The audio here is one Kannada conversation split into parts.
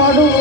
ಮಾಡುವುದು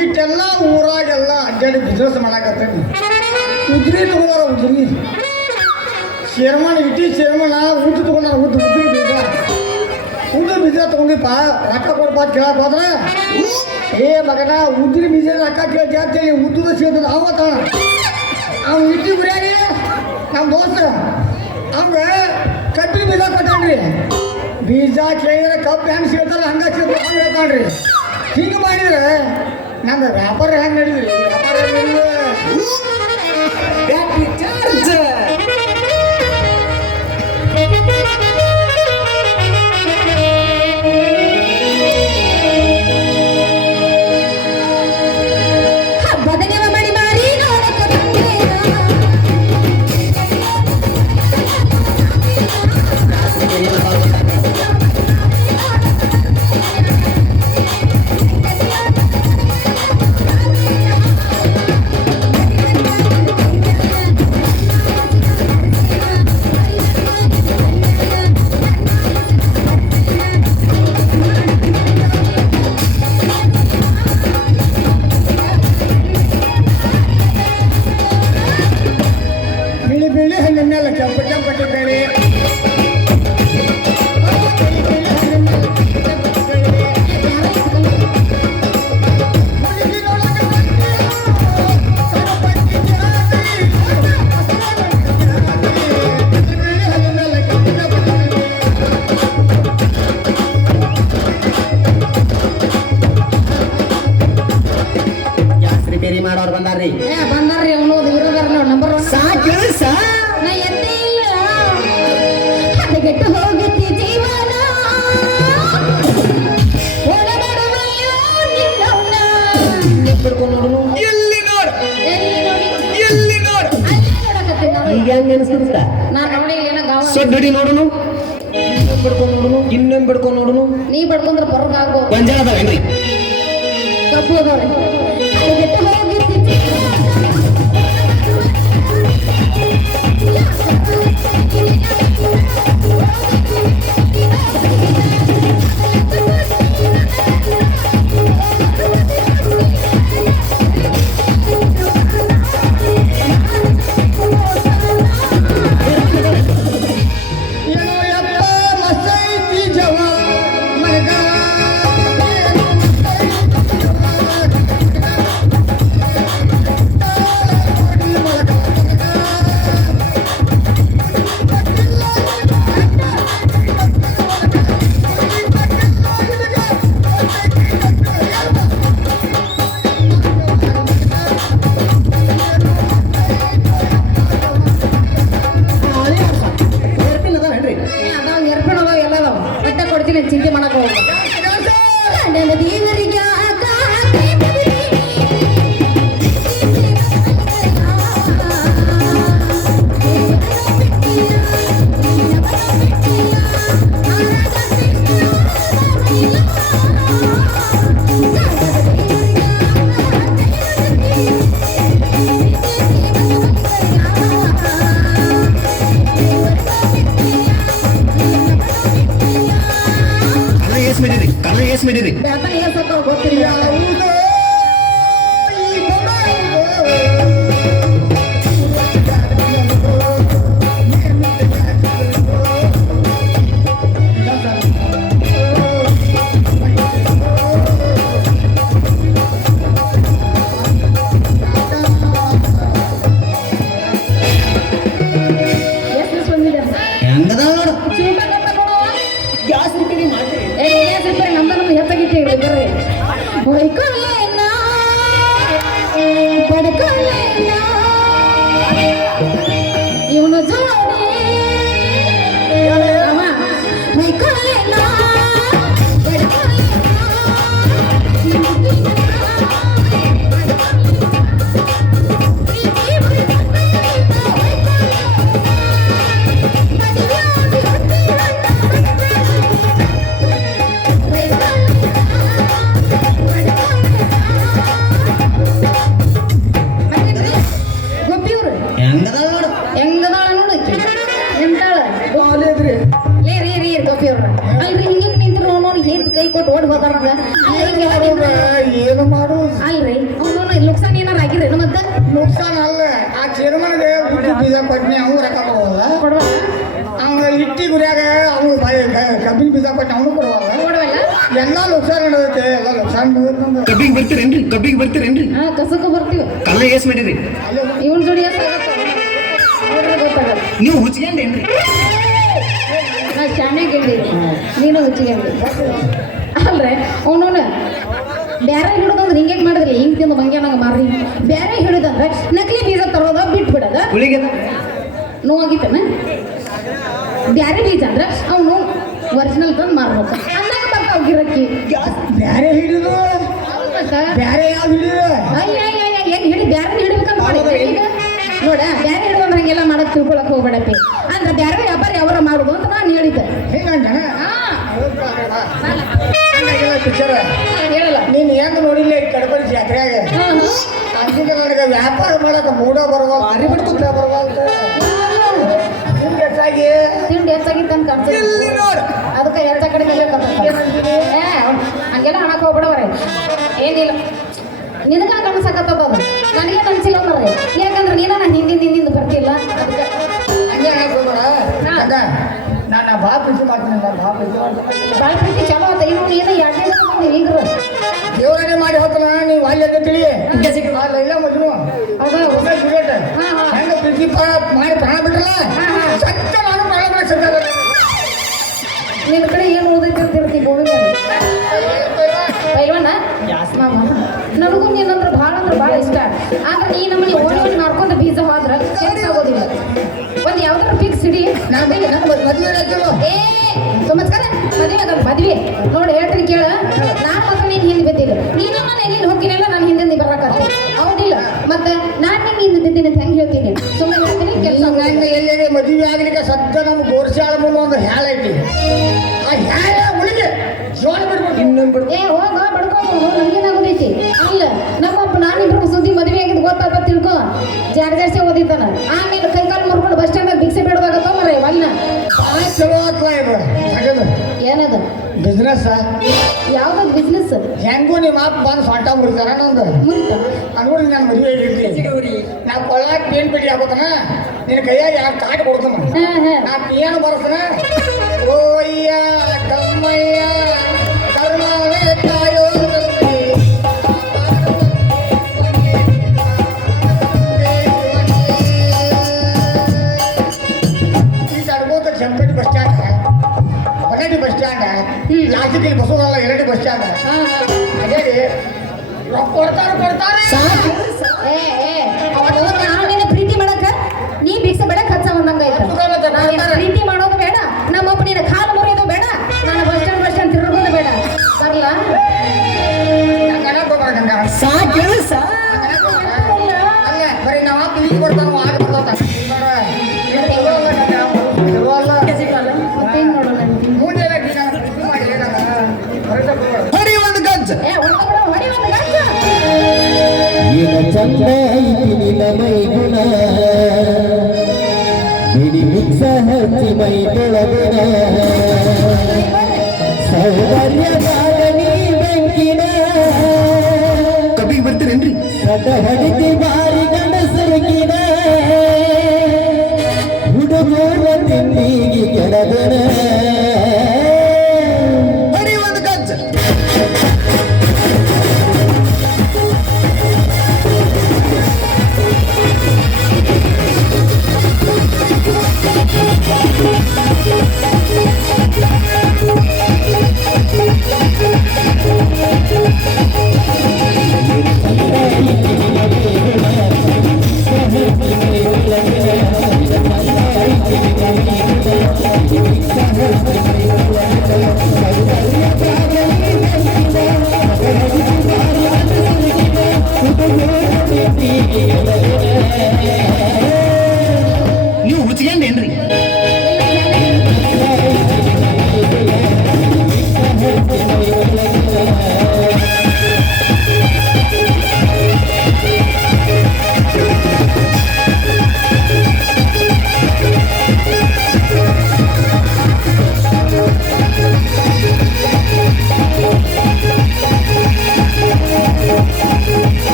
ಇಷ್ಟೆಲ್ಲ ಊರಾಗೆಲ್ಲ ಅಡ್ಡಾಡಿ ಬಿಸ್ನೆಸ್ ಮಾಡಾಕತ್ತೀನಿ. ಉದ್ರಿ ತಗೋದಾರ ಉದ್ರಿ ಶೇರ್ಮನ್ ಇಟ್ಟಿ ಶೇರ್ಮನ ಊಟ ತಗೊಂಡಾರ ಉದ್ರಿ ಬೀಜ ತಗೊಂಡಿಪ್ಪ ರೊಕ್ಕ ಕೊಡ್ಬಾ ಕೇಳಕ್ ಹೋದ್ರೆ ಏ ಮಗನ ಉದ್ರಿ ಬೀಜ ರೊಕ್ಕ ಕೇಳ್ತೇಳಿ ಉದ್ದದ ಸಿಗ್ತದ ಅವತ್ತ ಅವ್ನು ಇಟ್ಟಿ ಬಿರಿಯಾನಿ ನಮ್ಮ ದೋಸ್ತ ಅವ್ಗೆ ಕಟ್ಟಿ ಬೀಜ ಕೊಟ್ಟಾನ್ರಿ. ಬೀಜ ಕೇಳಿದ್ರೆ ಕಬ್ಬು ಹೆಂಗೆ ಸಿಗ್ತಾರ ಹಂಗೆ ಸಿಗ್ತಾರೆ ಹಂಗೆ ಹೇಳ್ತಾನ್ರಿ. ಹಿಂಗೆ ಮಾಡಿದ್ರೆ ನಮ್ಮ ವ್ಯಾಪಾರ ಹೆಂಗೆ ನಡೀದ್ರಿ? ವ್ಯಾಪಾರ ಬ್ಯಾಟ್ರಿ ಚಾರ್ಜ್ ಮಾಡೋರು ಬಂದಾರ್ರಿ ಅನ್ನೋದು ಇರೋದಾರ ನಂಬರ್ ಒನ್ ಸಾಕು ನಾ ಎದ್ದೇ ಇಲ್ಲ ಹದಗೆಟ್ಟು ಹೋಗುತ್ತೆ ಜೀವನ ಎಲ್ಲಿ ನೋಡು ಈಗ ಹೆಂಗ ಅನಿಸ್ತ ಸೊಡ್ಡಿ ನೋಡುನು ಇನ್ನೊಂದು ಬಿಡ್ಕೊಂಡು ನೋಡುನು ನೀ ಬಡ್ಕೊಂಡ್ರೆ ಬರೋದಾಗೋ ಗೊಂಜಾಳ ಅದಾವೇನ್ರಿ ಕಬ್ಬು ಅದಾವ್ರಿ ಕೊಟ್ಟನಿ ಅವ್ನು ರೊಕ್ಕ ಕೊಡುವಲ್ಲ ಕೊಡುವಲ್ಲ ಅವ್ನು ಇಟ್ಟಿ ಗುರಿಯಾಗ ಅವ್ನು ಕಬ್ಬಿನ ಬೀಜ ಕೊಟ್ಟು ಅವನು ಕೊಡುವಲ್ಲ ಕೊಡುವಲ್ಲ ಎಲ್ಲ ಲಕ್ಷಾನ್ ನಡೆಯುತ್ತೆ ಎಲ್ಲ ಲಕ್ಷಾನ್ ನಡೆಯುತ್ತೆ ಕಬ್ಬಿಗೆ ಬರ್ತೀರೇನ್ರಿ ಹಾ ಕಸಕ್ಕೂ ಬರ್ತೀವಿ ಕಲ್ಲ ಎಸ್ ಮಾಡಿರಿ ಇವನ್ ಜೋಡಿ ಎಷ್ಟಾಗತ್ತೆ ನೋಡ್ರಿ ಗೊತ್ತಾಗಲ್ಲ ನೀವು ಹುಚ್ಚಿಗೆಂಡೇನ್ರಿ ನಾ ಚೆನ್ನಾಗಿ ನೀನು ಹುಚ್ಚಿಗೆ ಅಲ್ರಿ ಅವನವನು ಬೇರೆ ಹಿಡಿದಂದ್ರೆ ಹಿಂಗೆ ಮಾಡಿದ್ರಿ ಹಿಂಗೆ ತಿಂದು ಮಂಗೆ ನಂಗೆ ಮಾರ್ರಿ ಬೇರೆ ಹಿಡಿದಂದ್ರೆ ನಕಲಿ ಬೀಜ ತರೋದ ಬಿಟ್ಟು ಬಿಡೋದ ಹುಳಿಗೆ ನೋವಾಗಿತ್ತನ ಬ್ಯಾರೆ ಬೀಜ ಅಂದ್ರೆ ಅವನು ಒರಿಜಿನಲ್ ತಂದು ಮಾರ್ಬೇಕು ಅಂದಾಗ ಬರ್ತಾವ ಗಿರಕ್ಕಿ ಬ್ಯಾರೆ ಹಿಡಿದು ಬ್ಯಾರೆ ಯಾವ್ದು ಹಿಡಿದು ಏನು ಹಿಡಿ ಬ್ಯಾರೆ ಹಿಡಿಬೇಕಂತ ಮಾಡಿದ್ರೆ ಈಗ ನೋಡ ಬ್ಯಾರೆ ಹಿಡಿದ್ರೆ ಹಂಗೆಲ್ಲ ಮಾಡಕ್ ತಿಳ್ಕೊಳಕ್ ಹೋಗ್ಬೇಡಪ್ಪಿ ಅಂದ್ರೆ ಬ್ಯಾರೆ ವ್ಯಾಪಾರ ಯಾವಾರ ಮಾಡುದು ಅಂತ ನಾನು ಹೇಳಿದ್ದೆ ಹಿಂಗಂಟ ಪಿಕ್ಚರ್ ಹೇಳಲ್ಲ ನೀನು ಹೆಂಗ್ ನೋಡಿಲ್ಲ ಈ ಕಡಬರಿ ಜಾತ್ರೆಯಾಗ ಅಂತಿಗೆ ನನಗೆ ವ್ಯಾಪಾರ ಮಾಡಕ್ಕೆ ಮೂಡ ಬರವಲ್ಲ ಅರಿ ಬಿಡ್ಕೊಂಡ ಬರವಲ್ಲ ನಿಮ್ಗೆ ಹೆಚ್ಚಾಗಿ ತಿಂಡಿ ಹೆಚ್ಚಾಗಿತ್ತು ಅಂತ ನೋಡು ಅದಕ್ಕೆ ಹೆಚ್ಚ ಕಡಿಮೆ ಹಂಗೆಲ್ಲ ಹಣಕ್ಕೆ ಹೋಗ್ಬಿಡವ್ರೆ ಏನಿಲ್ಲ ನಿನಗ ಕನಸಕತ್ತದ ಅದು ನನಗೆ ಅನ್ಸಿಲ್ಲ ಬರ್ರಿ ಯಾಕಂದ್ರೆ ನೀನ ನಾನು ಹಿಂದಿಂದ ಬರ್ತಿಲ್ಲ ಅದಕ್ಕೆ ಹಂಗೆ ಹಾಕೋಬೇಡ ನಾನು ಭಾಳ ಪ್ರೀತಿ ಮಾಡ್ತೀನಿ ಭಾಳ ಪ್ರೀತಿ ಮಾಡ್ತೀನಿ ಭಾಳ ಪ್ರೀತಿ ಚಲೋ ಆತ ಇನ್ನು ನೀನು ಎರಡನೇ ಈಗ ದೇವರನ್ನೇ ಮಾಡಿ ಹೋಗ್ತಾನ ನೀವು ಅಲ್ಲಿ ಅಂತ ತಿಳಿ ಇಲ್ಲ ಮಜ್ನು ಹೌದಾ ಒಮ್ಮೆ ಸಿಗರೇಟ್ ಹಾ, ಹಾ. ಹೆಂಗ ಪ್ರೀತಿ ಮಾಡಿ ಪ್ರಾಣ ಬಿಟ್ರಲ್ಲ ಸತ್ಯ ನಾನು ಪ್ರಾಣ ಬಿಡ ಸತ್ಯ ನಿನ್ನ ಕಡೆ ಏನು ಓದೈತೆ ಅಂತ ಹೇಳ್ತೀವಿ ಗೋವಿಂದ ಪೈಲ್ವಣ್ಣ ನನಗೂ ನೀನಂದ್ರೆ ಭಾಳ ಅಂದ್ರೆ ಭಾಳ ಇಷ್ಟ ಆದ್ರೆ ನೀ ನಮ್ಮಲ್ಲಿ ಓಡಿ ಮಾರ್ಕೊಂಡು ಬೀಜ ಹೋದ್ರೆ ಕೆಲಸ ಆಗೋದಿಲ್ಲ ಒಂದು ಯಾವ್ದಾರು ಫಿಕ್ಸ್ ಇಡಿ ನಾನು ಮದುವೆ ಹಾಕಿರು ಏ ಸುಮಸ್ಕಾರ ಮದುವೆ ಅದ ಮದುವೆ ನೋಡಿ ಹೇಳ್ತೀನಿ ಕೇಳ ನಾನು ಮಾತ್ರ ನೀನು ಹಿಂದೆ ಬಿದ್ದಿಲ್ಲ ನೀನು ನಾನು ಎಲ್ಲಿ ಹೋಗಿನಲ್ಲ ನಾನು ಹಿಂದೆ ಬರಕತ್ತೆ ಹೌದಿಲ್ಲ ಮತ್ತೆ ನಾನು ನಿಂಗೆ ಹಿಂದೆ ಬಿದ್ದೀನಿ ಅಂತ ಹೆಂಗೆ ಹೇಳ್ತೀನಿ ಸುಮ್ಮನೆ ಹೇಳ್ತೀನಿ ಕೆಲಸ ನಂಗೆ ಎಲ್ಲೇ ಮದುವೆ ಆಗ್ಲಿಕ್ಕೆ ಸದ್ಯ ನಮ್ಮ ಗೋರ್ಸಾಳ ಮುಂದೆ ಒಂದು ಹ್ಯಾಳ ಐತಿ ಆ ಹ್ಯಾಳ ಉಳಿಗೆ ಜೋಳ ಬಿಡ್ಬೇಕು ಇನ್ನೊಂದು ಬಿಡ್ಬೇಕು ಏ ಹೋಗ ಬಡ್ಕೋಬೋದು ನಮ್ಗೇನಾಗೋದೈತಿ ಅಲ್ಲ ನಮ್ಮಪ್ಪ ನಾನಿಬ್ರು ಸುದ್ದಿ ಮದುವೆ ಆಗಿದ್ದು ಗೊತ್ತಾತ ತಿಳ್ಕೊ ಜಾಸ್ತಿ ಓದಿದ್ದಾನ ಆಮೇಲೆ ಕೈಕಾಲು ಮುರ್ಕೊಂಡು ಬಸ್ ಸ್ಟ್ಯಾಂಡ್ ಭಿಕ್ಷೆ ಬೇಡವಾಗತ್ತ ಮರ ಅಲ್ಲ ಭಾಳ ಚಲೋ ಆತ್ಲ ಇದು ತಗದು ಏನದು ಬಿಸ್ನೆಸ್ ಯಾವ್ದು ಬಿಸ್ನೆಸ್ ಹೆಂಗೂ ನಿಮ್ಮ ಅಪ್ಪ ಬಂದು ಸೊಂಟ ಮುರಿತಾರ ನಂದು ಮುಗಿತ ಅನ್ಕೊಂಡು ನಾನು ಮದುವೆ ಆಗಿರ್ತೀನಿ ನಾ ಕೊಳ್ಳಾಕ್ ಪೇನ್ ಪೆಟ್ಟಿ ಹಾಕೋತಾನ ನಿನ್ನ ಕೈಯಾಗ ಯಾರು ತಾಟ್ ಕೊಡ್ತಾನ ನಾ ಏನು ಬರ್ತಾನ ಓಯ್ಯ ಕಮ್ಮಯ್ಯ ಕರ್ಮವೇ ಕಾಯೋ ಕೆಂಪೇಟಿ bus stand Ballari bus stand ಲಾಸಿಕಲ್ಲಿ ಬಸವಲ್ಲ ಎರಡಿ ಬಸ್ ಸ್ಟ್ಯಾಂಡ್ ಅದೇ ರೊಕ್ಕ ಕೊಡ್ತಾರೆ ಏ ನಾವು ನಿನ್ನ ಪ್ರೀತಿ ಮಾಡಕ ನೀ ಭಿಕ್ಷೆ ಬೇಡ ಖರ್ಚ ಬಂದಂಗಾಯ್ತು ಪ್ರೀತಿ ಮಾಡೋದು ಬೇಡ ನಮ್ಮಪ್ಪ ನಿನ್ನ ಕಾಲು ಮುರಿಯೋದು ಬೇಡ ನಾನು ಬಸ್ ಸ್ಟ್ಯಾಂಡ್ ತಿರುಗೋದು ಬೇಡ ಬರಲ್ಲ ಅಲ್ಲ ಬರೀ ನಾವು ಪ್ರೀತಿ ಕೊಡ್ತಾನ ಆಗ ಬರ್ತಾವ ಮತ್ತೆ ನೋಡೋಣ ಮುಂದೆ ಹೊಡಿ ಒಂದು ಗಜ್ಜ ಏ ಹೊಡಿ ಒಂದು ಗಂಟು ನಿನ ಚಂದ ಐತಿ ನಿನ ಮೈಗುಣ ಬಿಡಿ ಮಿಕ್ಸ ಹಚ್ಚಿ ಮೈ ತೊಳಗುಣ ಸೌಂದರ್ಯದಾಗ ನೀ ಬೆಂಕಿನ ಕಬ್ಬಿಗೆ ಬರ್ತೀರೇನ್ರಿ ಸದ ಹಡಿತಿ ಬಾರಿ ಗಂಡಸರಿಗಿನ ಹುಡುಗರ ತಿಂಡಿಗೆ ಕೆಳಗಣ ಹೊಡಿ ಒಂದು ಗಜ್ಜ ನಿನ ಚಂದ ಐತಿ ನಿನ ಮೈಗುಣ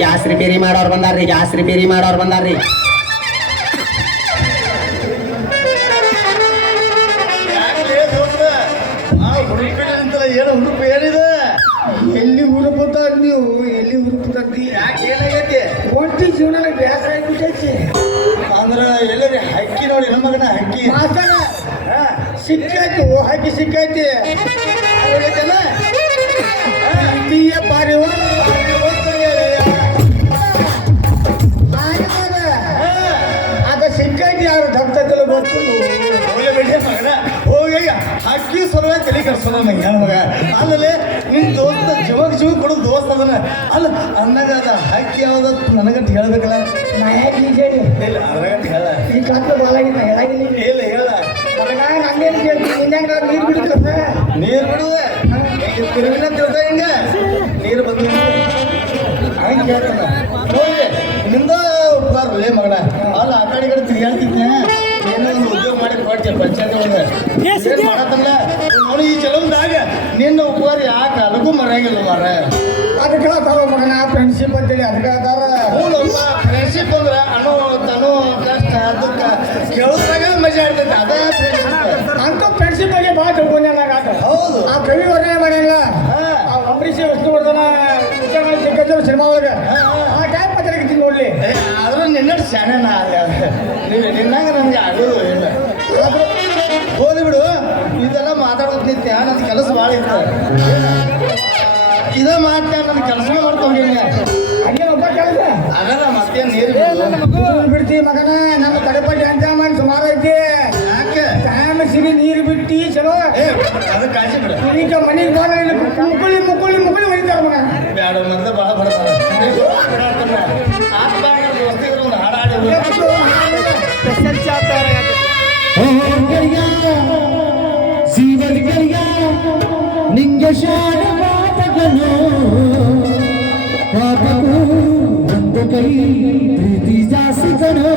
ಗ್ಯಾಸ್ ರಿಪೇರಿ ಮಾಡೋರು ಬಂದಾರ್ರಿ ಗ್ಯಾಸ್ ರಿಪೇರಿ ಮಾಡೋರು ಬಂದಾರ್ರಿ ಏನು ಹುಡುಪ ಏನಿದೆ ಎಲ್ಲಿ ಹುಡುಪುತ್ತಾರ ನೀವು ಎಲ್ಲಿ ಹುಡುಪುತ್ತಿ ಯಾಕೆ ಏನಾಗೈತಿ ಒಂಟಿ ಜೀವನ ಬೇಸರ ಆಗ್ಬಿಟ್ಟೈತಿ ಅಂದ್ರ ಎಲ್ಲರಿ ಹಕ್ಕಿ ನೋಡಿ ನಮ್ಮ ಮಗನ ಹಕ್ಕಿ ಮಾಸ್ತನ ಸಿಕ್ಕೈತಿ ಓ ಹಕ್ಕಿ ಸಿಕ್ಕೈತಿ ಪಾರಿವ ಅದ ಸಿಕ್ಕೈತಿ ಯಾರು ಧಪ್ತಲ್ಲ ಗೊತ್ತು ಹೋಗಿ ಹಕ್ಕಿ ಸೊಲ ತಲೆ ಕರ್ಸೋದ ನಂಗೆ ಮಗ ಅಲ್ಲಲ್ಲಿ ನಿನ್ ದೋಸ್ತ ಜೀವ ಕೊಡೋದು ದೋಸ್ತ ಅದನ್ನ ಅಲ್ಲ ಅಂದಾಗ ಅದ ಹಕ್ಕಿ ಯಾವ್ದು ನನಗಂತ ಹೇಳ್ಬೇಕಲ್ಲ ನಾ ಯಾಕೆ ಈಗ ಹೇಳಿ ಇಲ್ಲ ಅದ್ರಾಗಂತ ಹೇಳ ಈ ಕಾತ್ಲ ಬಾಲಾಗಿನ ಹೇಳಾಗಿಲ್ಲ ಇಲ್ಲ ಹೇಳ ಅದನ್ನ ನಂಗೇನು ಕೇಳ್ತೀನಿ ಹಿಂಗ ನೀರು ಬಿಡ್ತಿಲ್ಲ ನೀರು ಬಿಡುವೆ ತಿರುವಿನ ತಿಳ್ದ ಹಿಂಗ ನೀರು ಬಂದ ಹಂಗೆ ಹೇಳ್ತಾನ ಹೋಗಿ ನಿಂದ ಉಪಕಾರ ಒಳ್ಳೆ ಮಗನ ಅಲ್ಲ ಆ ಕಡೆ ತಿರುಗಾಡ್ತಿದ್ದೆ ಏನೋ ಒಂದು ಉದ್ಯೋಗ ಮಾಡಿ ಕೊಡ್ತೀಯ ಪಂಚಾಯತ್ ಒಳಗೆ ಮಾಡತ್ತಲ್ಲ ನೋಡಿ ಈ ಚಲೋದಾಗ ನಿನ್ನ ಉಪಕಾರ ಯಾಕೆ ಅದಕ್ಕೂ ಮರೆಯಾಗಿಲ್ಲ ಮಾರ ಅದಕ್ಕೆ ಹೇಳ್ತಾರ ಮಗನ ಫ್ರೆಂಡ್ಶಿಪ್ ಅಂತೇಳಿ ಅದಕ್ಕೆ ಹೇಳ್ತಾರ ಹೌದಪ್ಪ ಫ್ರೆಂಡ್ಶಿಪ್ ಅಂದ್ರೆ ಅಣು ತನು ಕಷ್ಟ ದುಃಖ ಕೇಳೋದ್ರಾಗ ಮಜಾ ಇರ್ತೈತೆ ಅದ ಫ್ರೆಂಡ್ಶಿಪ್ ಅಂತ ಫ್ರೆಂಡ್ಶಿಪ್ ಬಗ್ಗೆ ಭಾಳ ತಿಳ್ಕೊಂಡೆ ನಾನು ಹೌದು ಆ ಕವಿ ವರ್ಣನೆ ಮಾಡಿಲ್ಲ ಅಂಬರೀಷ್ ವಿಷ್ಣುವರ್ಧನ ಸಿಕ್ಕಂದ್ರು ಸಿನಿಮಾ ಒಳಗೆ ಆ ಟೈಪ್ ಪತ್ರಿಕೆ ನೋಡ್ಲಿ ಆದ್ರೂ ನಿನ್ನ ಶಾಣೆ ನಾ ನೀವು ನಿನ್ನಾಗ ನನಗೆ ಆಗೋದು ಇಲ್ಲ ಹೋಗಿ ಬಿಡು ಇದೆಲ್ಲ ಮಾತಾಡೋದು ನಿತ್ಯ ನನ್ನ ಕೆಲಸ ಭಾಳ ಇತ್ತು ಇದ ಮಾತ ನನ್ನ ಕೆಲಸ ಮಾಡ್ತವ್ರಿ ಹಂಗೇನೊಬ್ಬ ಕೆಲಸ ಆಗಲ್ಲ ಮತ್ತೆ ನೀರು ಬಿಡ್ತೀವಿ ಮಗನ ನಮ್ಮ ಕಡೆಪಟ್ಟಿ ಅಂತ ಮಾಡಿ ಸುಮಾರು ಐತಿ ಯಾಕೆ ಟೈಮ್ ಸಿರಿ ನೀರು ಬಿಟ್ಟು ಚಲೋ ಅದಕ್ಕೆ ಕಾಳಜಿ ಬಿಡ ಈಗ ಮನೆಗೆ ಬಂದ್ರೆ ಮುಕ್ಕಳಿ ಹೊಡಿತಾರ ಮಗ ಬೇಡ ಮತ್ತೆ ಭಾಳ ಬಡ್ತಾರ ನಿಂಗೆ ಶಾಣ ಮಾತಗನು ಪಾಪಗೂ ಒಂದು ಕೈ ಪ್ರೀತಿ ಜಾಸ್ತಿ ಕಣೋ